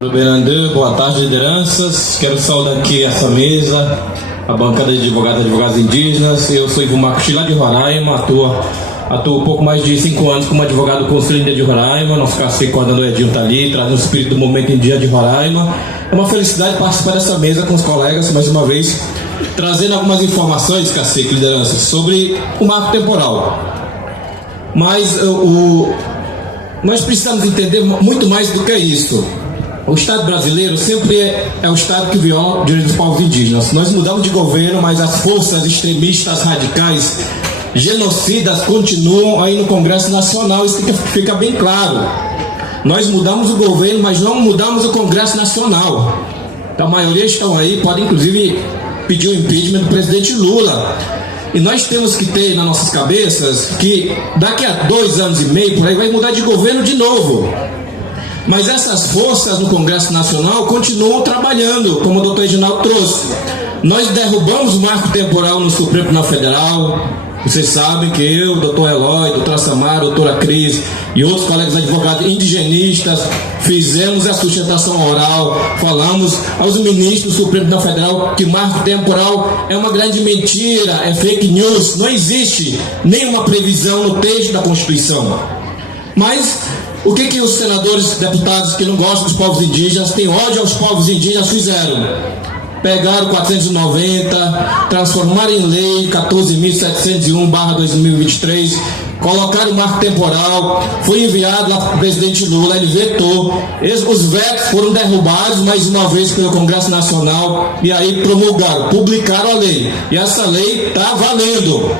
Bernardo, boa tarde, lideranças. Quero saudar aqui essa mesa, a bancada de advogados e advogadas indígenas. Eu sou Ivo Marcos lá de Roraima, atuo um pouco mais de 5 anos como advogado do Conselho Indígena de Roraima. Nosso cacique coordenador Edinho está ali, trazendo o espírito do momento indígena de Roraima. É uma felicidade participar dessa mesa com os colegas, mais uma vez, trazendo algumas informações, cacique, lideranças, sobre o marco temporal. Mas nós precisamos entender muito mais do que isso. O Estado brasileiro sempre é o Estado que viola os direitos dos povos indígenas. Nós mudamos de governo, mas as forças extremistas, radicais, genocidas continuam aí no Congresso Nacional. Isso fica bem claro. Nós mudamos o governo, mas não mudamos o Congresso Nacional. A maioria estão aí, podem inclusive pedir o impeachment do presidente Lula. E nós temos que ter nas nossas cabeças que daqui a 2 anos e meio, por aí, vai mudar de governo de novo. Mas essas forças no Congresso Nacional continuam trabalhando, como o doutor Edinaldo trouxe. Nós derrubamos o marco temporal no Supremo Tribunal Federal. Vocês sabem que eu, doutor Eloy, doutora Samara, doutora Cris e outros colegas advogados indigenistas fizemos a sustentação oral, falamos aos ministros do Supremo Tribunal Federal que marco temporal é uma grande mentira, é fake news, não existe nenhuma previsão no texto da Constituição. Mas o que os senadores, deputados que não gostam dos povos indígenas, têm ódio aos povos indígenas, fizeram? Pegaram 490, transformaram em lei 14.701/2023, colocaram o marco temporal, foi enviado lá para o presidente Lula, ele vetou, os vetos foram derrubados mais uma vez pelo Congresso Nacional, e aí promulgaram, publicaram a lei, e essa lei está valendo.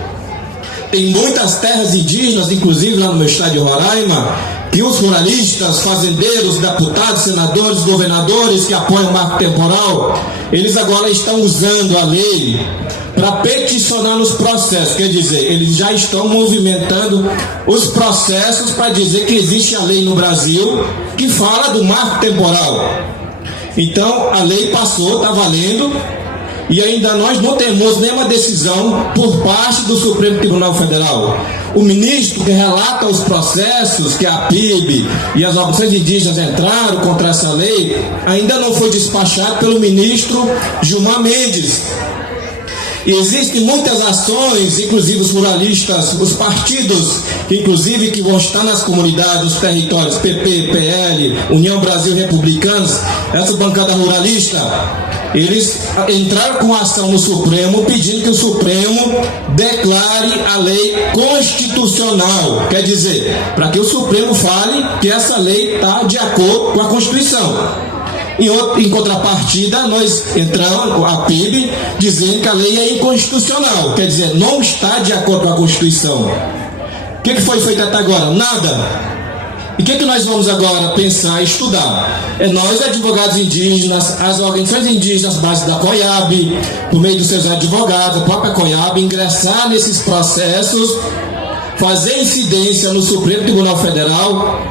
Tem muitas terras indígenas, inclusive lá no meu estado de Roraima, que os ruralistas, fazendeiros, deputados, senadores, governadores que apoiam o marco temporal, eles agora estão usando a lei para peticionar nos processos, quer dizer, eles já estão movimentando os processos para dizer que existe a lei no Brasil que fala do marco temporal. Então, a lei passou, está valendo, e ainda nós não temos nenhuma decisão por parte do Supremo Tribunal Federal. O ministro que relata os processos que a PIB e as organizações indígenas entraram contra essa lei ainda não foi despachado pelo ministro Gilmar Mendes. E existem muitas ações, inclusive os ruralistas, os partidos, inclusive que vão estar nas comunidades, os territórios, PP, PL, União Brasil Republicanos, essa bancada ruralista, eles entraram com ação no Supremo pedindo que o Supremo declare a lei constitucional. Quer dizer, para que o Supremo fale que essa lei está de acordo com a Constituição. Em contrapartida, nós entramos, a PIB, dizendo que a lei é inconstitucional. Quer dizer, não está de acordo com a Constituição. O que foi feito até agora? Nada. E o que nós vamos agora pensar e estudar? É nós, advogados indígenas, as organizações indígenas, base da COIAB, por meio dos seus advogados, a própria COIAB, ingressar nesses processos, fazer incidência no Supremo Tribunal Federal,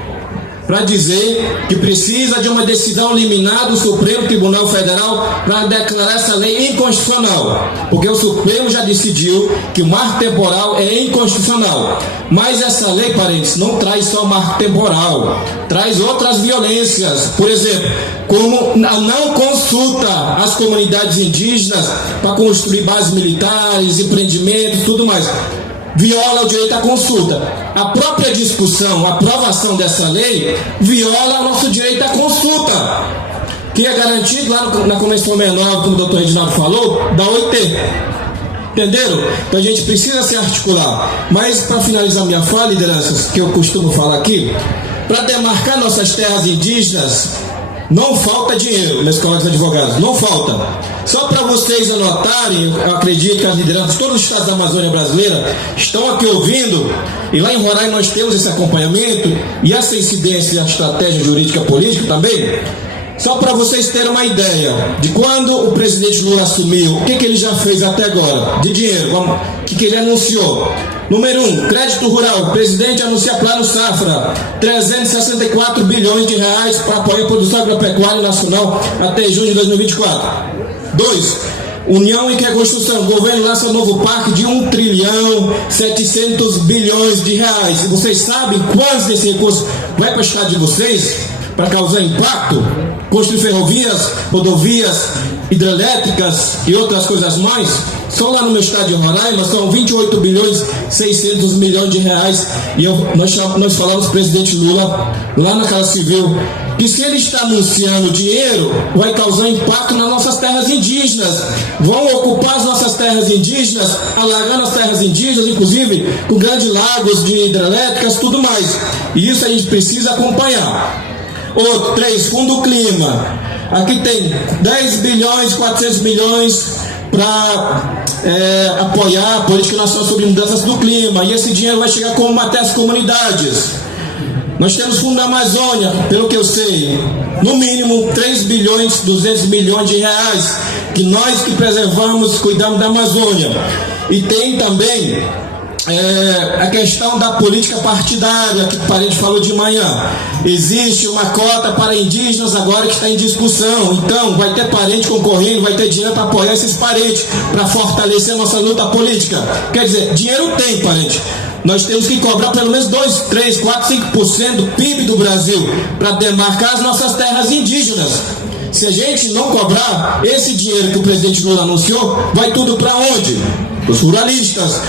para dizer que precisa de uma decisão liminar do Supremo Tribunal Federal para declarar essa lei inconstitucional, porque o Supremo já decidiu que o marco temporal é inconstitucional. Mas essa lei, parentes, não traz só marco temporal, traz outras violências, por exemplo, como a não consulta às comunidades indígenas para construir bases militares, empreendimentos, tudo mais. Viola o direito à consulta. A própria discussão, a aprovação dessa lei, viola o nosso direito à consulta, que é garantido lá na Convenção 69, como o doutor Edinaldo falou, da OIT. Entenderam? Então a gente precisa se articular. Mas, para finalizar minha fala, lideranças, que eu costumo falar aqui, para demarcar nossas terras indígenas, não falta dinheiro, meus colegas advogados, não falta. Só para vocês anotarem, eu acredito que as lideranças de todos os estados da Amazônia brasileira estão aqui ouvindo, e lá em Roraima nós temos esse acompanhamento e essa incidência, a estratégia jurídica política também. Só para vocês terem uma ideia de quando o presidente Lula assumiu, o que ele já fez até agora de dinheiro, o que ele anunciou. Número 1, crédito rural. O presidente anuncia Plano Safra, 364 bilhões de reais para apoiar a produção agropecuária nacional até junho de 2024. 2, União e Reconstrução. O governo lança um novo parque de 1.700 bilhões de reais. E vocês sabem quantos desse recurso vai para o estado de vocês? para causar impacto, construir ferrovias, rodovias, hidrelétricas e outras coisas mais. Só lá no meu estado de Roraima são 28 bilhões 600 milhões de reais. E nós falamos para o presidente Lula lá na Casa Civil que se ele está anunciando dinheiro, vai causar impacto nas nossas terras indígenas. Vão ocupar as nossas terras indígenas, alagando as terras indígenas, inclusive com grandes lagos de hidrelétricas, tudo mais. E isso a gente precisa acompanhar. Outro, 3, Fundo Clima. Aqui tem 10 bilhões, 400 milhões para apoiar a política nacional sobre mudanças do clima. E esse dinheiro vai chegar como até as comunidades. Nós temos Fundo da Amazônia, pelo que eu sei, no mínimo 3 bilhões, 200 milhões de reais, que nós que preservamos, cuidamos da Amazônia. E tem também a questão da política partidária, que o parente falou de manhã. Existe uma cota para indígenas agora que está em discussão. Então vai ter parente concorrendo, vai ter dinheiro para apoiar esses parentes, para fortalecer a nossa luta política. Quer dizer, dinheiro tem, parente. Nós temos que cobrar pelo menos 2, 3, 4, 5% do PIB do Brasil para demarcar as nossas terras indígenas. Se a gente não cobrar, esse dinheiro que o presidente Lula anunciou, vai tudo para onde? Os ruralistas,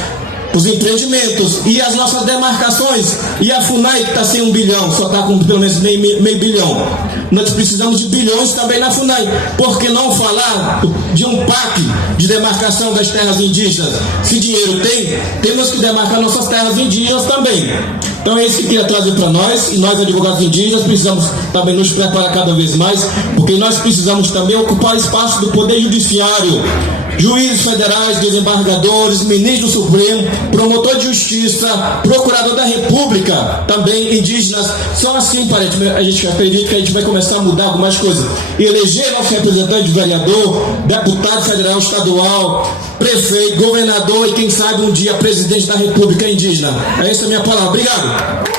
os empreendimentos e as nossas demarcações. E a FUNAI, que está sem 1 bilhão, só está com pelo menos meio bilhão. Nós precisamos de bilhões também na FUNAI. Por que não falar de um PAC de demarcação das terras indígenas? Se dinheiro tem, temos que demarcar nossas terras indígenas também. Então é isso que eu queria trazer para nós. E nós, advogados indígenas, precisamos também nos preparar cada vez mais, porque nós precisamos também ocupar espaço do Poder Judiciário. Juízes federais, desembargadores, ministro do Supremo, promotor de justiça, procurador da República, também indígenas. Só assim, parente, a gente acredita que a gente vai começar a mudar algumas coisas. E eleger nosso representante, vereador, deputado federal, estadual, prefeito, governador e quem sabe um dia presidente da República Indígena. Essa é a minha palavra. Obrigado.